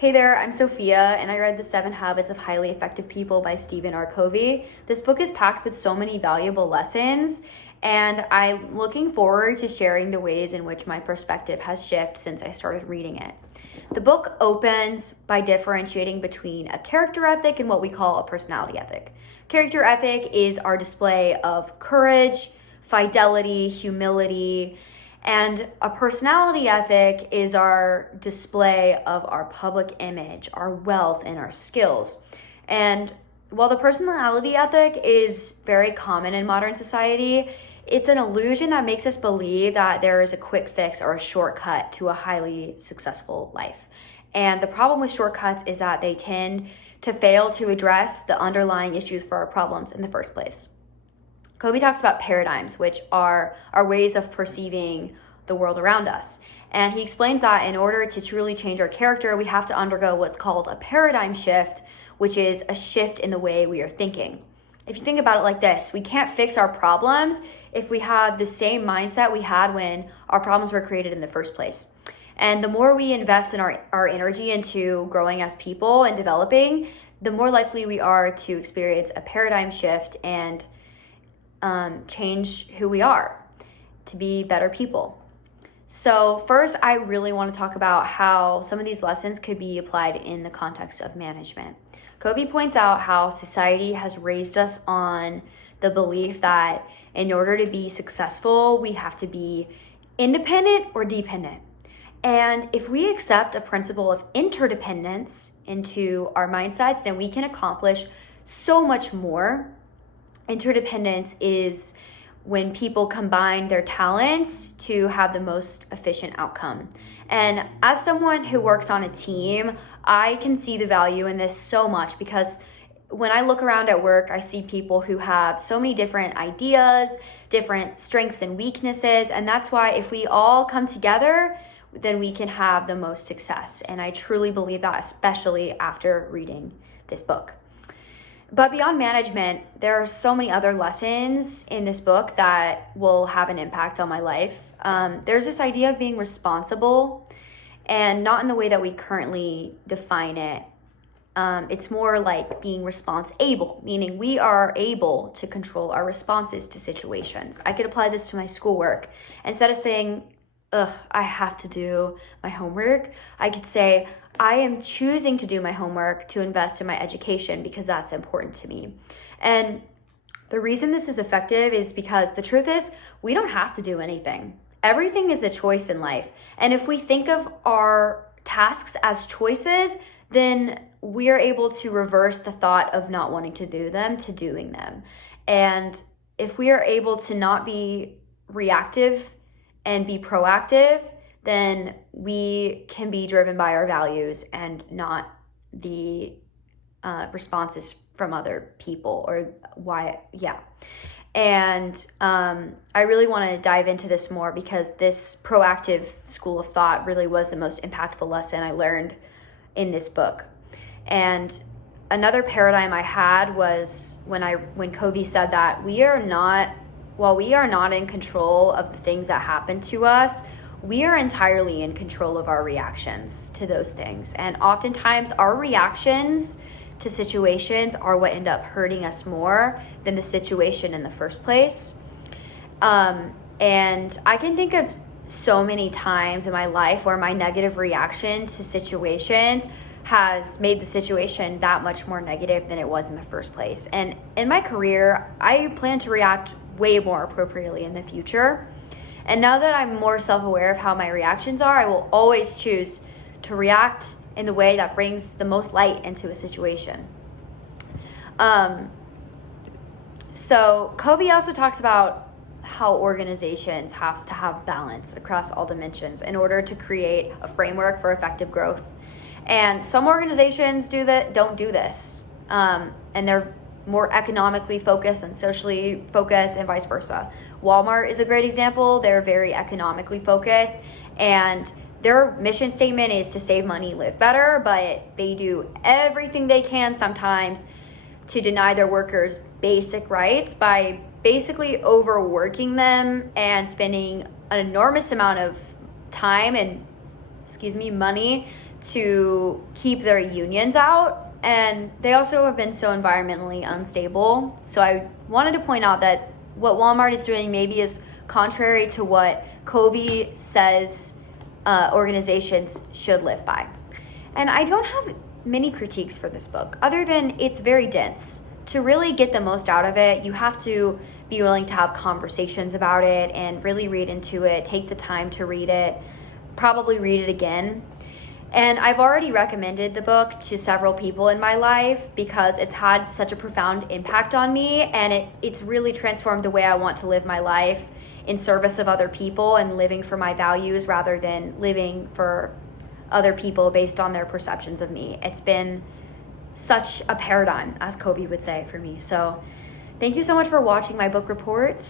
Hey there, I'm Sophia, and I read The 7 Habits of Highly Effective People by Stephen R. Covey. This book is packed with so many valuable lessons, and I'm looking forward to sharing the ways in which my perspective has shifted since I started reading it. The book opens by differentiating between a character ethic and what we call a personality ethic. Character ethic is our display of courage, fidelity, humility, and a personality ethic is our display of our public image, our wealth, and our skills. And while the personality ethic is very common in modern society, it's an illusion that makes us believe that there is a quick fix or a shortcut to a highly successful life. And the problem with shortcuts is that they tend to fail to address the underlying issues for our problems in the first place. Covey talks about paradigms, which are our ways of perceiving the world around us. And he explains that in order to truly change our character, we have to undergo what's called a paradigm shift, which is a shift in the way we are thinking. If you think about it like this, we can't fix our problems if we have the same mindset we had when our problems were created in the first place. And the more we invest in our energy into growing as people and developing, the more likely we are to experience a paradigm shift and change who we are to be better people. So first, I really want to talk about how some of these lessons could be applied in the context of management. Covey points out how society has raised us on the belief that in order to be successful, we have to be independent or dependent. And if we accept a principle of interdependence into our mindsets, then we can accomplish so much more. Interdependence is when people combine their talents to have the most efficient outcome. And as someone who works on a team, I can see the value in this so much because when I look around at work, I see people who have so many different ideas, different strengths and weaknesses. And that's why if we all come together, then we can have the most success. And I truly believe that, especially after reading this book. But beyond management, there are so many other lessons in this book that will have an impact on my life. There's this idea of being responsible, and not in the way that we currently define it. It's more like being response-able, meaning we are able to control our responses to situations. I could apply this to my schoolwork. Instead of saying, I have to do my homework, I could say, I am choosing to do my homework to invest in my education because that's important to me. And the reason this is effective is because the truth is, we don't have to do anything. Everything is a choice in life. And if we think of our tasks as choices, then we are able to reverse the thought of not wanting to do them to doing them. And if we are able to not be reactive and be proactive, then we can be driven by our values and not the responses from other people or why. And I really want to dive into this more because this proactive school of thought really was the most impactful lesson I learned in this book. And another paradigm I had was when Covey said that while we are not in control of the things that happen to us, we are entirely in control of our reactions to those things. And oftentimes our reactions to situations are what end up hurting us more than the situation in the first place. And I can think of so many times in my life where my negative reaction to situations has made the situation that much more negative than it was in the first place. And in my career, I plan to react way more appropriately in the future. And now that I'm more self-aware of how my reactions are, I will always choose to react in the way that brings the most light into a situation. So Covey also talks about how organizations have to have balance across all dimensions in order to create a framework for effective growth. And some organizations don't do this. And they're more economically focused and socially focused and vice versa. Walmart is a great example. They're very economically focused and their mission statement is to save money, live better, but they do everything they can sometimes to deny their workers basic rights by basically overworking them and spending an enormous amount of time and money to keep their unions out, and they also have been so environmentally unstable. So I wanted to point out that what Walmart is doing maybe is contrary to what Covey says organizations should live by. And I don't have many critiques for this book, other than it's very dense. To really get the most out of it, you have to be willing to have conversations about it and really read into it, take the time to read it, probably read it again. And I've already recommended the book to several people in my life because it's had such a profound impact on me, and it's really transformed the way I want to live my life in service of other people and living for my values rather than living for other people based on their perceptions of me. It's been such a paradigm, as Covey would say, for me. So thank you so much for watching my book report.